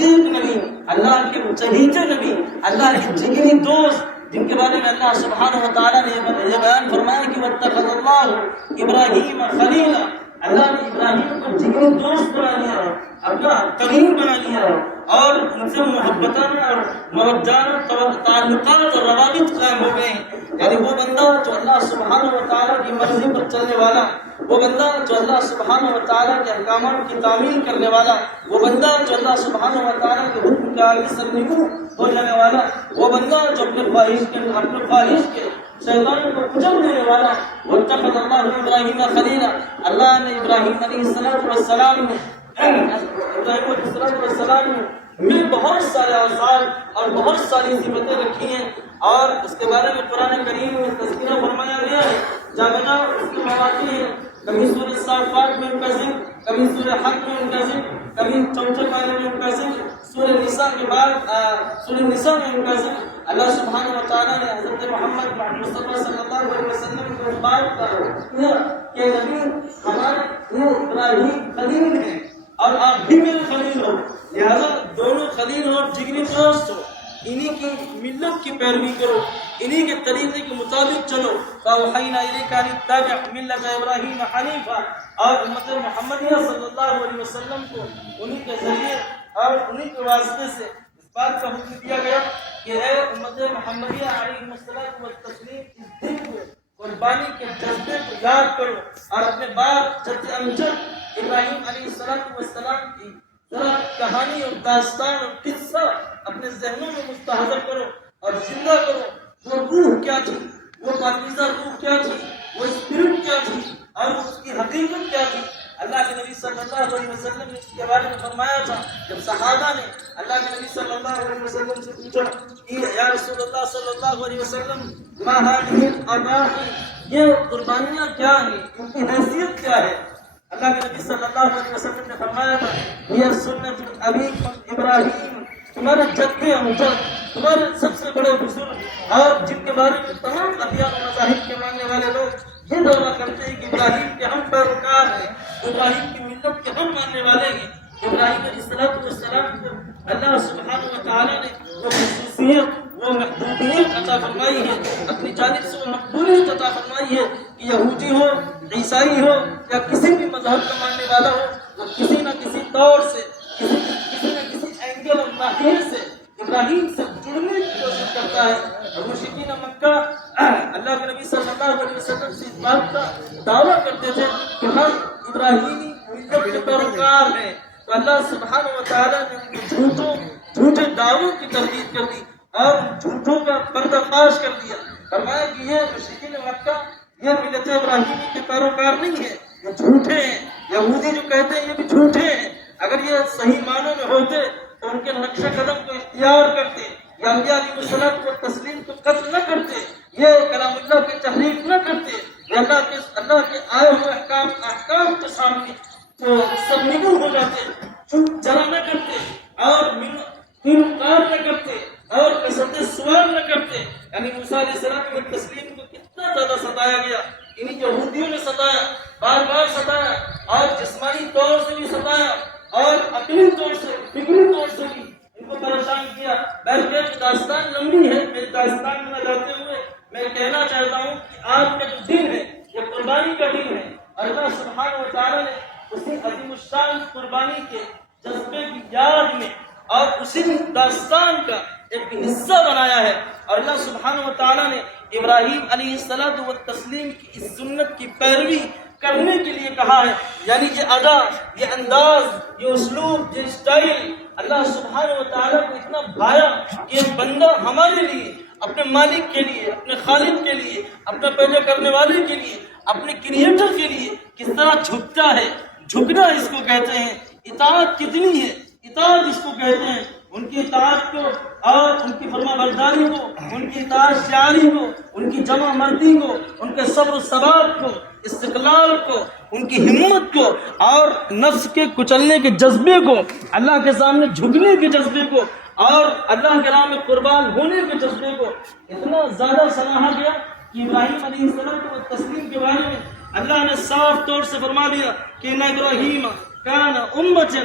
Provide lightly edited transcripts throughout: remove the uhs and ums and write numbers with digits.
صدیق نبی، اللہ کے چہیتے نبی، اللہ کے جگری دوست، جن کے بارے میں اللہ سبحانہ و تعالیٰ نے یہ بیان فرمایا کہ واتخذ اللہ ابراہیم خلیلا، اللہ نے ابراہیم کو جگری دوست بنا لیا، اپنا کریم بنا لیا، اور ان سے محبتاً اور موجانہ تعلقات اور روابط قائم ہو گئے. یعنی وہ بندہ جو اللہ سبحانہ و تعالیٰ کی مرضی پر چلنے والا، وہ بندہ جو اللہ سبحانہ و تعالیٰ کے احکامات کی تعمیل کرنے والا، وہ بندہ جو اللہ سبحانہ و تعالیٰ کے حکم کے آگے سرنگو ہو جانے والا، وہ بندہ جو اپنے خواہش کے شیطان کو کچل دینے والا. واتخذ اللہ ابراہیم خلیلا، اللہ نے ابراہیم علیہ السلام میں بہت سارے اوصاف اور بہت ساری صفتیں رکھی ہیں، اور اس کے بارے میں قرآن کریم میں تذکرہ فرمایا گیا ہے. جامعہ اس کے مواقع ہیں، کبھی سورہ صافات میں ان کا ذکر، کبھی سورہ حق میں ان کا ذکر، کبھی چوتھے پارے میں ان کا ذکر، سورہ نساء کے بعد سورہ نساء میں ان کا ذکر. اللہ سبحانہ و تعالیٰ نے حضرت محمد مصطفیٰ صلی اللہ علیہ وسلم کو بات کیا کہ نبی ہمارے ابراہیم خلیل ہیں اور آپ بھی میرے خلیل ہو، لہذا دونوں خلیل ہو اور جگری دوست ہو، انہی کی ملت کی پیروی کرو، انہی کے طریقے کے مطابق چلو. فَأَوْحَيْنَا إِلَيْكَ أَنِ اتَّبِعْ مِلَّةَ إِبْرَاهِيمَ حَنِيفًا، اور امت محمدیہ صلی اللہ علیہ وسلم کو انہی کے ذریعے اور انہی کے واسطے سے اس بات کا حکم دیا گیا کہ اے امت محمدیہ علیہ الصلوۃ والتسلیم، اس دن کو قربانی کے جذبے کو یاد کرو اور اپنے باپ جد امجد ابراہیم علیہ السلام کی ذرا کہانی اور داستان اور قصہ اپنے ذہنوں میں مستحضر کرو اور زندہ کرو. وہ روح کیا تھی، وہ پاکیزہ روح کیا تھی، وہ اسپرٹ کیا تھی، اور اس کی حقیقت کیا تھی. اللہ کے نبی صلی اللہ علیہ وسلم نے اس کے بارے میں فرمایا تھا جب صحابہ نے اللہ کے نبی صلی اللہ علیہ وسلم سے پوچھا کہ یا رسول اللہ صلی اللہ علیہ وسلم ما هذه الأضاحي، یہ قربانیاں کیا ہیں، ان کی حیثیت کیا ہے؟ اللہ کے نبی صلی اللہ علیہ وسلم نے فرمایا تھا یہ سنت ابیکم ابراہیم، تمہارے جد امجد، تمہارے سب سے بڑے بزرگ اور جن کے بارے میں تمام ادیان و مذاہب کے ماننے والے لوگ یہ دعویٰ کرتے ہیں کہ ابراہیم کے ہم پیروکار ہیں، ابراہیم کی ملت کے ہم ماننے والے ہیں. ابراہیم علیہ السلام کو اللہ سبحانہ و تعالیٰ نے وہ خصوصیت، وہ محبوبیت عطا فرمائی ہے، اپنی جانب سے وہ مقبولیت عطا فرمائی ہے کہ یہودی ہو، عیسائی ہو یا کسی بھی مذہب کا ماننے والا ہو، وہ کسی نہ کسی طور سے کسی نہ کسی اینگل اور ناحیے سے ابراہیم سے جڑنے کی کوشش کرتا ہے. اور مشرکین مکہ اللہ کے نبی صلی اللہ علیہ وسلم سے اس بات کا دعویٰ کرتے تھے کہ ہم ابراہیمی ملت کے پیروکار ہیں. تو اللہ سبحانہ و تعالیٰ نے جھوٹے دعووں کی تردید کر دی اور جھوٹوں کا پردہ فاش کر دیا. فرمایا کہ یہ مشرکین مکہ یہ ملت ابراہیمی کے پیروکار نہیں ہے، یہ جھوٹے ہیں. یہودی جو کہتے ہیں یہ بھی جھوٹے ہیں. اگر یہ صحیح معنوں میں ہوتے تو ان کے نقش قدم کو اختیار کرتے، یا انبیاء علیہ الصلوۃ والتسلیم کو قتل نہ کرتے، یہ کلام اللہ کی تحریف نہ کرتے، یہ اللہ کے آئے ہوئے احکام کے سامنے تو سب نگل ہو جاتے، چپ جلا نہ کرتے اور انکار نہ کرتے اور کثرت سوال نہ کرتے. یعنی موسیٰ علیہ السلام کے تسلیم کو کتنا زیادہ ستایا گیا، انہی یہودیوں نے ستایا، بار بار ستایا، اور جسمانی طور سے بھی ستایا اور عقلی طور سے، فکری طور سے بھی ان کو پریشان کیا. بہرکیف داستان لمبی ہے، میری داستان میں نہ جاتے ہوئے میں کہنا چاہتا ہوں کہ آج کا جو دن ہے یہ قربانی کا دن ہے، اور اللہ سبحانہ و تعالیٰ نے اسی عظیم الشان قربانی کے جذبے کی یاد میں اور اسی داستان کا ایک حصہ بنایا ہے. اور اللہ سبحانہ و تعالیٰ نے ابراہیم علیہ الصلوۃ والتسلیم کی اس سنت کی پیروی کرنے کے لیے کہا ہے. یعنی یہ ادا، یہ انداز، یہ اسلوب، یہ اسٹائل اللہ سبحانہ و تعالیٰ کو اتنا بھایا کہ ایک بندہ ہمارے لیے، اپنے مالک کے لیے، اپنے خالق کے لیے، اپنے پیدا کرنے والے کے لیے، اپنے کریٹر کے لیے کس طرح جھکتا ہے. جھکنا اس کو کہتے ہیں. اطاعت کتنی ہے، اطاعت اس کو کہتے ہیں. ان کی اطاعت کو اور ان کی فرما برداری کو، ان کی اطاعت شعاری کو، ان کی جمع مردی کو، ان کے صبر و ثبات کو، استقلال کو، ان کی ہمت کو اور نفس کے کچلنے کے جذبے کو، اللہ کے سامنے جھکنے کے جذبے کو اور اللہ کے راہ میں قربان ہونے کے جذبے کو اتنا زیادہ سراہا گیا کہ ابراہیم علیہ السلام و تسلیم کے بارے میں اللہ نے صاف طور سے فرما دیا کہ ان ابراہیم کان امۃ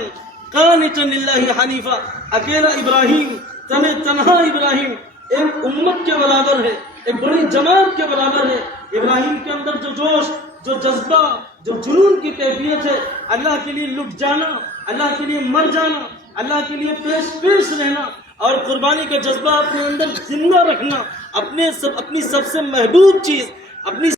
قانتا للہ حنیفا. اکیلا ابراہیم، تنہا ابراہیم ایک امت کے برابر ہے، ایک بڑی جماعت کے برابر ہے. ابراہیم کے اندر جو جوش، جو جذبہ، جو جنون کی کیفیت ہے، اللہ کے لیے لٹ جانا، اللہ کے لیے مر جانا، اللہ کے لیے پیش رہنا اور قربانی کا جذبہ اپنے اندر زندہ رکھنا، اپنی سب سے محبوب چیز، اپنی